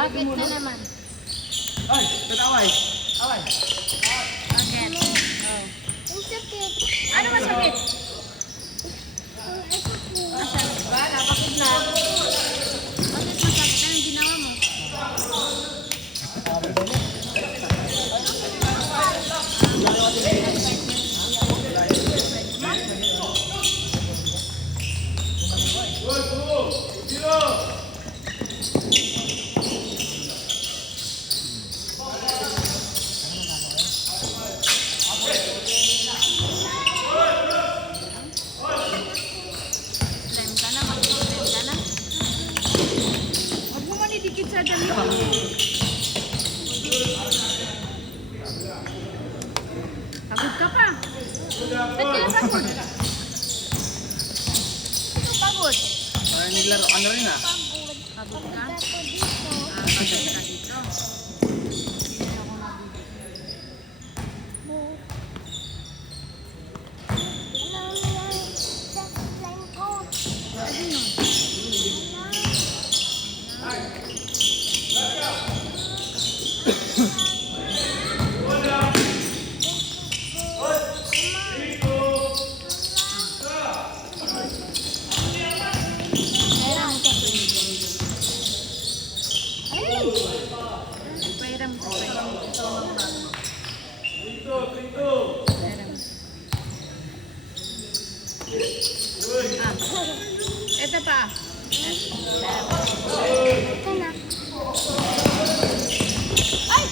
Bakit na naman? Ay, tataway. Away. Bakit? Oh. Ang sakit. Ano masakit? Ba, napakit na. Bakit masakit? Anong ginawa mo? Slime ka na, mag-slime ka na. Huwag mo manidikit sa damit mo. Pagod ka pa. Ba't ka napagod? Ito pagod. Parang naglaro ka na rin ah. Pagod ka? Ako dito. Pagod ka dito. Hindi ako Sa slime ko. Ayun o. Pairam ko. Ayun! Pairam ko. Pairam ko. Pairam. Ito pa. Ito na. Ay!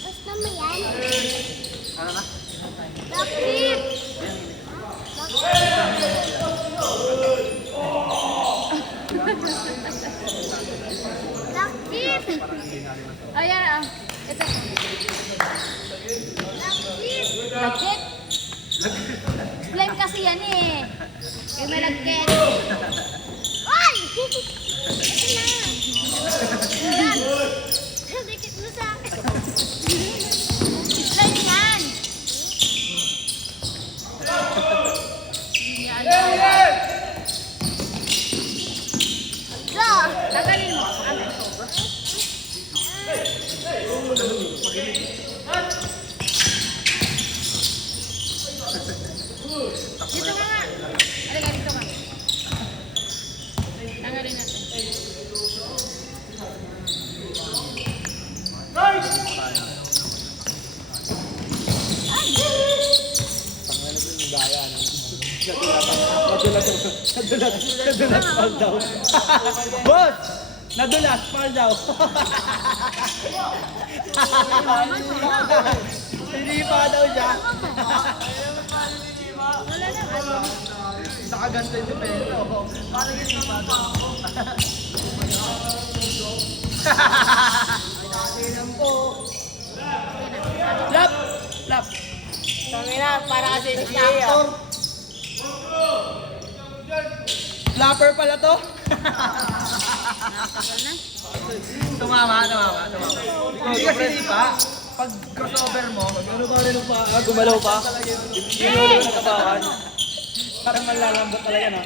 Basta mo yan. Ano na? Bakit? Bakit? Ayan ah. Ito. Bakit? Lagkit? Slime kasi yan eh. Yung may lagkit. Ay! Ito na. Ayan. Dikit mo sa akin. Slime yan. Yan. Ito. Tagalin mo. Ano? Dito ka nga. Halika dito ka. Tanggalin natin. Nadulas pal daw. Boss! Nadulas pal daw. Hindi pa daw siya. Wala na. Ayaw. Nakaganto yung dependo. Parang hindi pa daw. Kailan po. Lap! Lap! Tangina, para kasi si Tia. Flapper pala to? Nakagal na. Tumama. Hindi kasi di pa. Pag crossover mo, ano ba rin pa? Gumalaw pa? Ginulong na kabahan. Parang malalambot talaga na.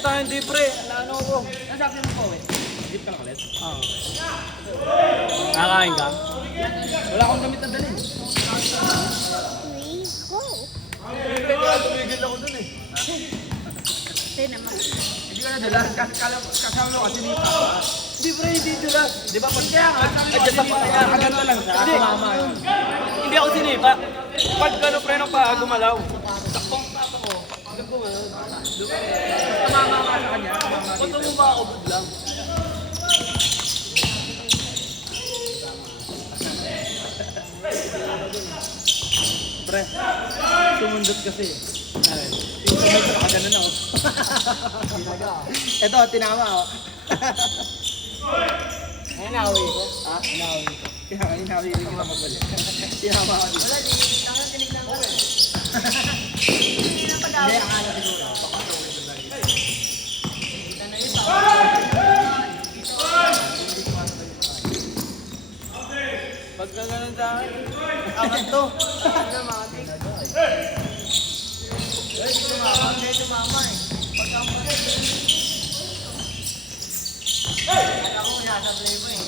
Tayo hindi pre. Ano ko? Nasaksin mo po eh. Jeep ka lang ulit? Oo. Nakakain ka? Wala akong gamit na dalhin. Please go. Tumigil ako dun eh. Ito naman. Hindi ko na dala. Kasama mo kasi dito. Hindi pre, hindi dala. Di ba? Pag kaya nga, adjust ako. Kaganda lang siya. Tumama yun. Hindi ako sinipa. Pag ano pre ng paa gumalaw. Takpong tapa ko. Hanggang gumalaw. Tumama ka sa kanya. Kung tumumakaubod lang. Pre, sumundot kasi. Yung kamay ko nakagano na oh. Ito, tinama oh. Ay, nawi ko. Ah, inawi ko. Inawi ko na mabalik. Tinama ko dito. Wala, tinignan ko eh. Hindi, akala siguro. Pagka ganun sa akin, amat to. Ano matik? Hindi tumama eh. Pagka mo sasablay mo eh.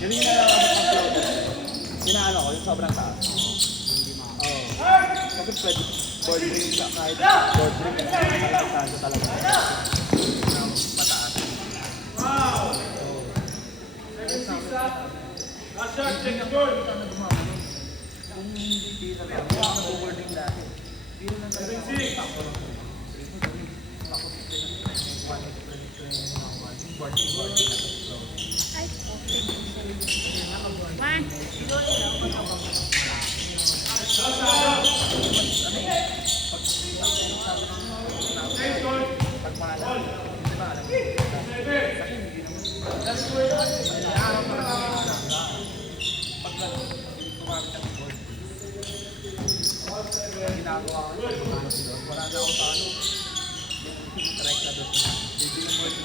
Yun yung ginaano ko, yung sobrang taas. Oo. Kasi pwede board ring ka kahit board ring ka malaki talaga. Mataas. Kung hindi na rin, board ring dati. Hindi na talaga. Board ring. Ay, okay. Man. Pag maalam, di ba alam? Kasi hindi naman. Pag gumamit ang board, ginagawa ko yun, wala na ako sa ano. Correct na doon. Hindi na board.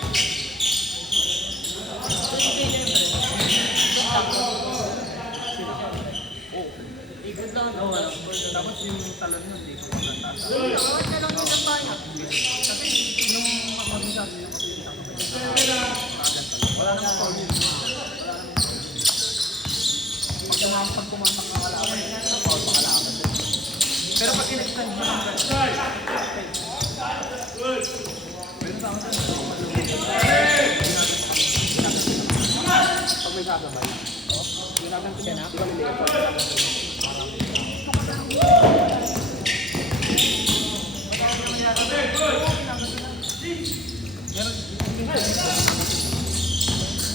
Ikot lang. Tapos yung talon nun, di ko nataas. Huwag na lang yung tayo. Kasi nung mabisabi yung wala namang foul yun. Pag kumantak ng kalaban, foul pa kalaban. Pero pag in-extend mo ng ganun, meron sa akin pag may sasabay, ginagano siya na, di ba liliit?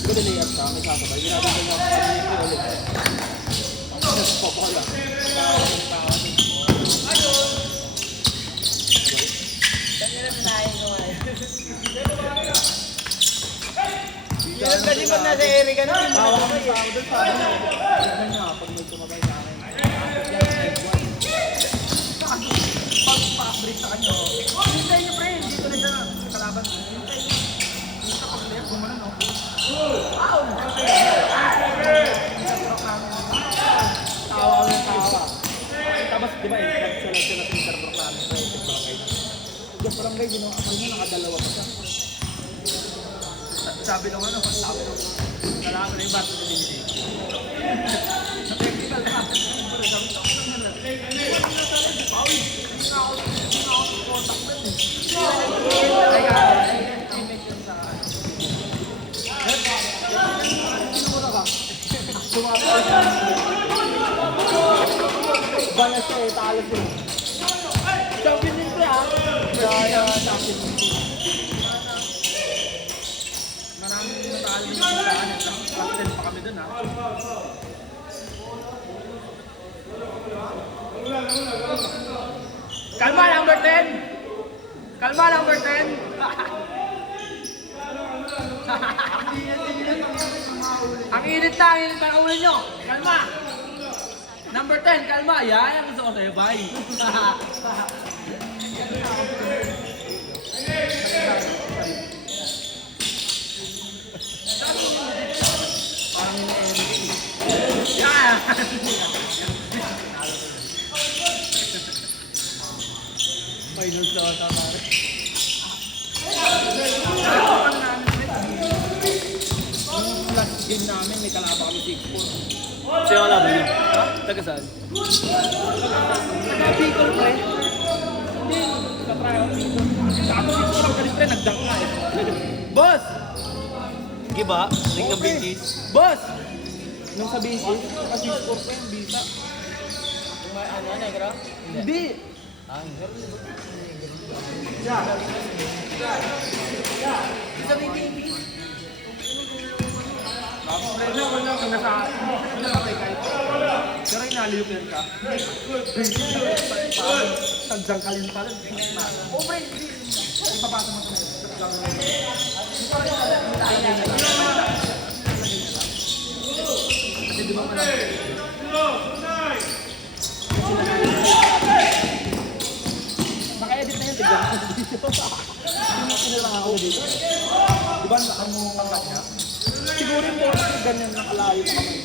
Kung niliyap ka, may sasabay, ginagano niya ang ulit. Popola. Yan kasi pag nasa area ka na, hindi mo Tawa na kami sa ako doon, sabi niya, tignan niya pag may tumabay sa akin. Pag pa-break sa kanya, hintayin niyo pre, dito na siya sa kalaban. Hintayin niyo. Dito pag layap, gumano no? Wow! Tawa kami ng tawa. Tapos di ba sila sa interbrook namin, pre, sa barangay. Sa barangay, akal mo nakadalawa pa siya. Sabi ng ano, sabi ng lalaki na yung bato na binili. Sa technical pa. Sabi ko, ako lang na. Hindi na ako contact na eh. Ay ka, teammate yun sa ano. Sinumura ka. Sumapa ka. Bala siya eh, talo siya. Champion din siya. Kaya champion din siya. Maraming natalo din sa daan. Class 10 pa kami dun ha. Kalma, number 10! Kalma, number 10! Ang init na ulo nyo! Kalma! Number 10, kalma! Yan ang gusto ko sa'yo, bye! Parang yan! Final shot na pare. Yung last game namin, may kalaba kami 6-4. Sino ang laban niyo? Taga saan? Nag-Bicol pre. Hindi, sa-try ako Bicol. Tapos 6-4 ang galing pre, nag-dunk ka eh. Boss! Giba? Ring ng Biggies? Boss! Nung sa basis, naka 6-4 pa yung bisa. Ano, negro? Hindi! Isa may baby. Tapos pre, wala ka kahit. Pero inalipin ka. Tagdang ka rin pala. Oh pre, ipapasa mo sa kasi di ba mo naka-edit na yun, tignan mo dito. Pinila ako dito. Di ba ang pangkat niya? Siguro yung ganyan nakalayo pa kami.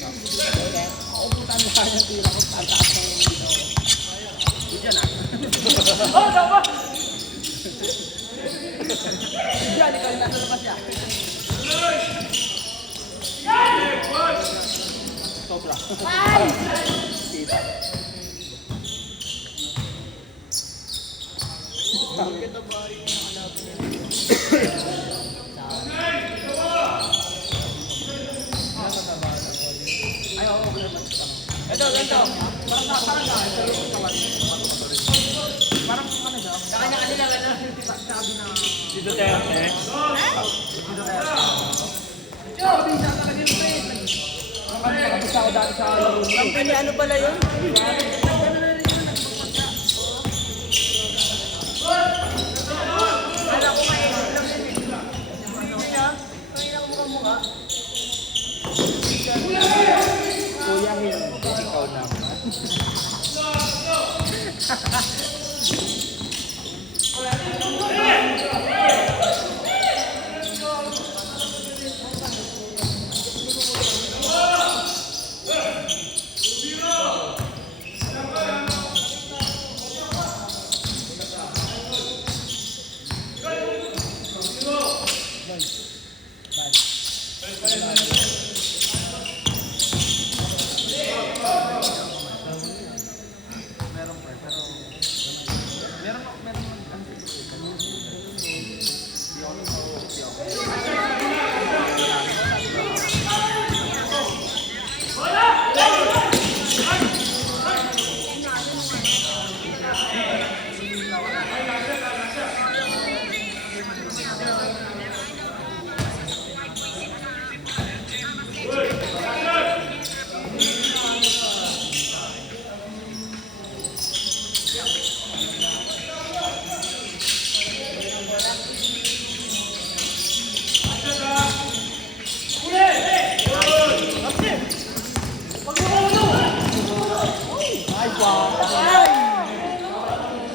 Ako puta niya kaya ng tira ko, taas na yun dito. yan ah. Oh, tama! Diyan, ikaw yung nasa labas yan. Sobra. Kita. Ay, oo, ito, ganito. Parang ano siya? Kanya-kanya lang ano. Sabi na... Si Duterte. Nakabisa ko dati sa laro mo. Kampanya ano pala yun? Kuya Hill, ikaw naman.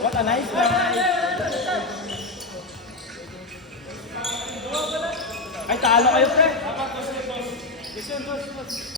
What a nice guy! Ay, talo kayo, pre!